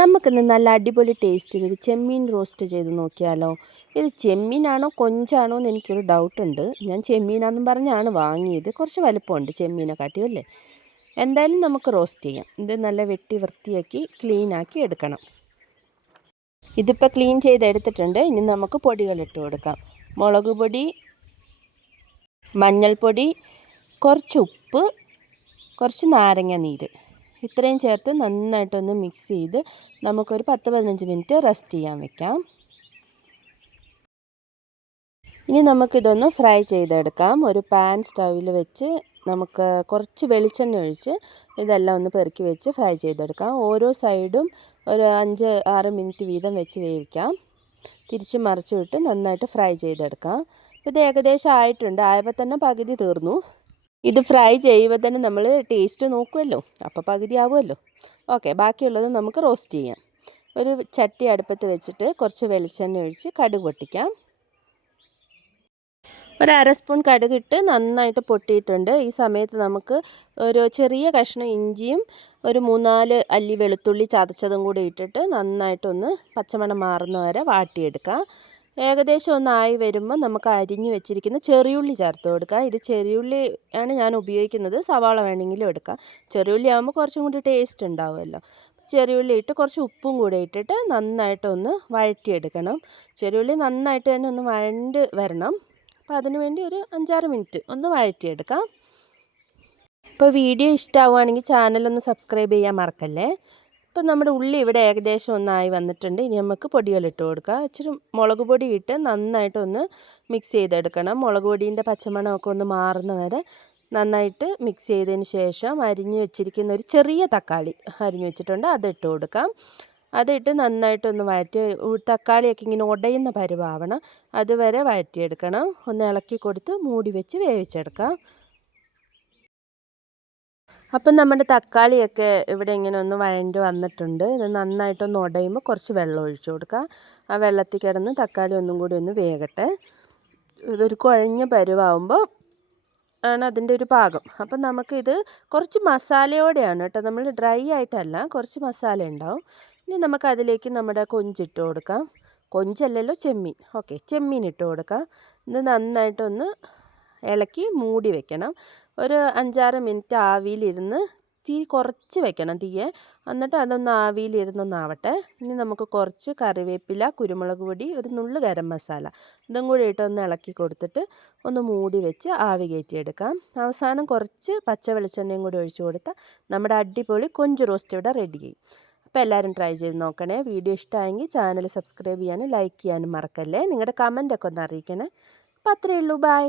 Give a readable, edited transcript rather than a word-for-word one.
നമുക്കിന്ന് നല്ല അടിപൊളി ടേസ്റ്റിൽ ഒരു ചെമ്മീൻ റോസ്റ്റ് ചെയ്ത് നോക്കിയാലോ? ഇത് ചെമ്മീനാണോ കൊഞ്ചാണോ എന്ന് എനിക്കൊരു ഡൗട്ടുണ്ട്. ഞാൻ ചെമ്മീനാന്നും പറഞ്ഞാണ് വാങ്ങിയത്. കുറച്ച് വലിപ്പമുണ്ട് ചെമ്മീനെക്കാട്ടിയും അല്ലേ? എന്തായാലും നമുക്ക് റോസ്റ്റ് ചെയ്യാം. ഇത് നല്ല വെട്ടി വൃത്തിയാക്കി ക്ലീനാക്കി എടുക്കണം. ഇതിപ്പോൾ ക്ലീൻ ചെയ്തെടുത്തിട്ടുണ്ട്. ഇനി നമുക്ക് പൊടികളിട്ട് കൊടുക്കാം. മുളക് പൊടി, മഞ്ഞൾപ്പൊടി, കുറച്ച് ഉപ്പ്, കുറച്ച് നാരങ്ങ നീര്, ഇത്രയും ചേർത്ത് നന്നായിട്ടൊന്ന് മിക്സ് ചെയ്ത് നമുക്കൊരു 10-15 മിനിറ്റ് റെസ്റ്റ് ചെയ്യാൻ വെക്കാം. ഇനി നമുക്കിതൊന്ന് ഫ്രൈ ചെയ്തെടുക്കാം. ഒരു പാൻ സ്റ്റൗവിൽ വെച്ച് നമുക്ക് കുറച്ച് വെളിച്ചെണ്ണ ഒഴിച്ച് ഇതെല്ലാം ഒന്ന് പെറുക്കി വെച്ച് ഫ്രൈ ചെയ്തെടുക്കാം. ഓരോ സൈഡും ഒരു 5-6 മിനിറ്റ് വീതം വെച്ച് വേവിക്കാം. തിരിച്ച് മറിച്ചു വിട്ട് നന്നായിട്ട് ഫ്രൈ ചെയ്തെടുക്കാം. ഇത് ഏകദേശം ആയിട്ടുണ്ട്. ആയപ്പോൾ തന്നെ പകുതി തീർന്നു. ഇത് ഫ്രൈ ചെയ്യുമ്പോൾ തന്നെ നമ്മൾ ടേസ്റ്റ് നോക്കുമല്ലോ, അപ്പോൾ പകുതി ആവുമല്ലോ. ഓക്കെ, ബാക്കിയുള്ളത് നമുക്ക് റോസ്റ്റ് ചെയ്യാം. ഒരു ചട്ടി അടുപ്പത്ത് വെച്ചിട്ട് കുറച്ച് വെളിച്ചെണ്ണ ഒഴിച്ച് കടുക് പൊട്ടിക്കാം. ഒരു അര സ്പൂൺ കടുകിട്ട് നന്നായിട്ട് പൊട്ടിയിട്ടുണ്ട്. ഈ സമയത്ത് നമുക്ക് ഒരു ചെറിയ കഷ്ണം ഇഞ്ചിയും ഒരു 3-4 അല്ലി വെളുത്തുള്ളി ചതച്ചതും കൂടി ഇട്ടിട്ട് നന്നായിട്ടൊന്ന് പച്ചമണം മാറുന്ന വരെ വാട്ടിയെടുക്കാം. ഏകദേശം ഒന്നായി വരുമ്പോൾ നമുക്ക് അരിഞ്ഞ് വെച്ചിരിക്കുന്ന ചെറിയുള്ളി ചേർത്ത് കൊടുക്കാം. ഇത് ചെറിയുള്ളി ആണ് ഞാൻ ഉപയോഗിക്കുന്നത്. സവാള വേണമെങ്കിലും എടുക്കാം. ചെറിയുള്ളി ആകുമ്പോൾ കുറച്ചും കൂടി ടേസ്റ്റ് ഉണ്ടാവുമല്ലോ. ചെറിയുള്ളി ഇട്ട് കുറച്ച് ഉപ്പും കൂടെ ഇട്ടിട്ട് നന്നായിട്ടൊന്ന് വഴറ്റിയെടുക്കണം. ചെറിയുള്ളി നന്നായിട്ട് തന്നെ ഒന്ന് വഴണ്ട് വരണം. അപ്പോൾ അതിന് വേണ്ടി ഒരു 5-6 മിനിറ്റ് ഒന്ന് വഴറ്റിയെടുക്കാം. ഇപ്പോൾ വീഡിയോ ഇഷ്ടമാവുകയാണെങ്കിൽ ചാനലൊന്ന് സബ്സ്ക്രൈബ് ചെയ്യാൻ മറക്കല്ലേ. ഇപ്പം നമ്മുടെ ഉള്ളി ഇവിടെ ഏകദേശം ഒന്നായി വന്നിട്ടുണ്ട്. ഇനി നമുക്ക് പൊടികളിട്ട് കൊടുക്കാം. ഇച്ചിരി മുളക് പൊടി ഇട്ട് നന്നായിട്ടൊന്ന് മിക്സ് ചെയ്തെടുക്കണം. മുളക് പൊടീൻ്റെ പച്ചമണമൊക്കെ ഒന്ന് മാറുന്ന വരെ നന്നായിട്ട് മിക്സ് ചെയ്തതിന് ശേഷം അരിഞ്ഞ് വെച്ചിരിക്കുന്ന ഒരു ചെറിയ തക്കാളി അരിഞ്ഞ് വെച്ചിട്ടുണ്ട്, അതിട്ട് കൊടുക്കാം. അതിട്ട് നന്നായിട്ടൊന്ന് വഴറ്റി തക്കാളിയൊക്കെ ഇങ്ങനെ ഉടയുന്ന പരുവാവണം. അതുവരെ വഴറ്റിയെടുക്കണം. ഒന്ന് ഇളക്കി കൊടുത്ത് മൂടി വെച്ച് വേവിച്ചെടുക്കാം. അപ്പം നമ്മുടെ തക്കാളിയൊക്കെ ഇവിടെ ഇങ്ങനെ ഒന്ന് വഴണ്ട് വന്നിട്ടുണ്ട്. ഇത് നന്നായിട്ടൊന്ന് ഉടയുമ്പോൾ കുറച്ച് വെള്ളം ഒഴിച്ചു കൊടുക്കുക. ആ വെള്ളത്തിൽ കിടന്ന് തക്കാളി ഒന്നും കൂടി ഒന്ന് വേകട്ടെ. ഇതൊരു കുഴഞ്ഞ പരുവാകുമ്പോൾ ആണ് അതിൻ്റെ ഒരു പാകം. അപ്പം നമുക്കിത് കുറച്ച് മസാലയോടെയാണ് കേട്ടോ, നമ്മൾ ഡ്രൈ ആയിട്ടല്ല, കുറച്ച് മസാല ഉണ്ടാവും. ഇനി നമുക്കതിലേക്ക് നമ്മുടെ കൊഞ്ചിട്ട് കൊടുക്കാം. കൊഞ്ചല്ലല്ലോ, ചെമ്മീൻ. ഓക്കെ, ചെമ്മീൻ ഇട്ട് കൊടുക്കാം. ഇത് നന്നായിട്ടൊന്ന് ഇളക്കി മൂടി വെക്കണം. ഒരു 5-6 മിനിറ്റ് ആവിയിലിരുന്ന് തീ കുറച്ച് വെക്കണം തീയെ. എന്നിട്ട് അതൊന്ന് ആവിയിലിരുന്നൊന്നാവട്ടെ. ഇനി നമുക്ക് കുറച്ച് കറിവേപ്പില, കുരുമുളക് പൊടി, ഒരു നുള്ള് ഗരം മസാല ഇതും കൂടി ഇട്ടൊന്ന് ഇളക്കി കൊടുത്തിട്ട് ഒന്ന് മൂടി വെച്ച് ആവി കയറ്റിയെടുക്കാം. അവസാനം കുറച്ച് പച്ച വെളിച്ചെണ്ണയും കൂടി ഒഴിച്ച് കൊടുത്താൽ നമ്മുടെ അടിപൊളി കൊഞ്ച് റോസ്റ്റ് ഇവിടെ റെഡിയായി. അപ്പോൾ എല്ലാവരും ട്രൈ ചെയ്ത് നോക്കണേ. വീഡിയോ ഇഷ്ടമായെങ്കിൽ ചാനൽ സബ്സ്ക്രൈബ് ചെയ്യാനും ലൈക്ക് ചെയ്യാനും മറക്കല്ലേ. നിങ്ങളുടെ കമൻറ്റൊക്കെ ഒന്ന് അറിയിക്കണേ. അപ്പോൾ അത്രയേ ഉള്ളൂ. ബൈ.